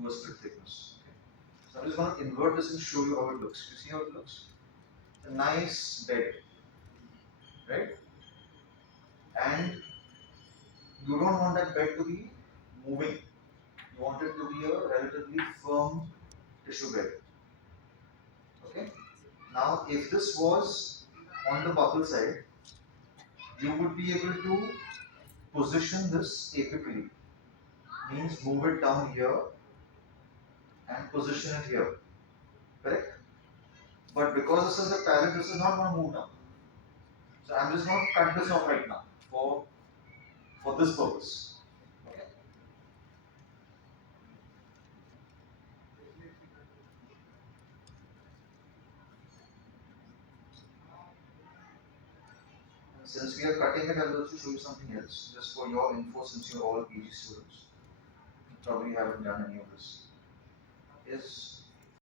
to a strip thickness. Okay. So I'm just going to invert this and show you how it looks. You see how it looks? It's a nice bed, right? And you don't want that bed to be moving. You want it to be a relatively firm tissue bed. Okay. Now, if this was on the buccal side, you would be able to position this apically. Means move it down here and position it here. Correct? But because this is a palette, this is not going to move down. So I'm just going to cut this off right now for this purpose. Okay. And since we are cutting it, I'll also show you something else, just for your info, since you're all PG students. You probably haven't done any of this. Is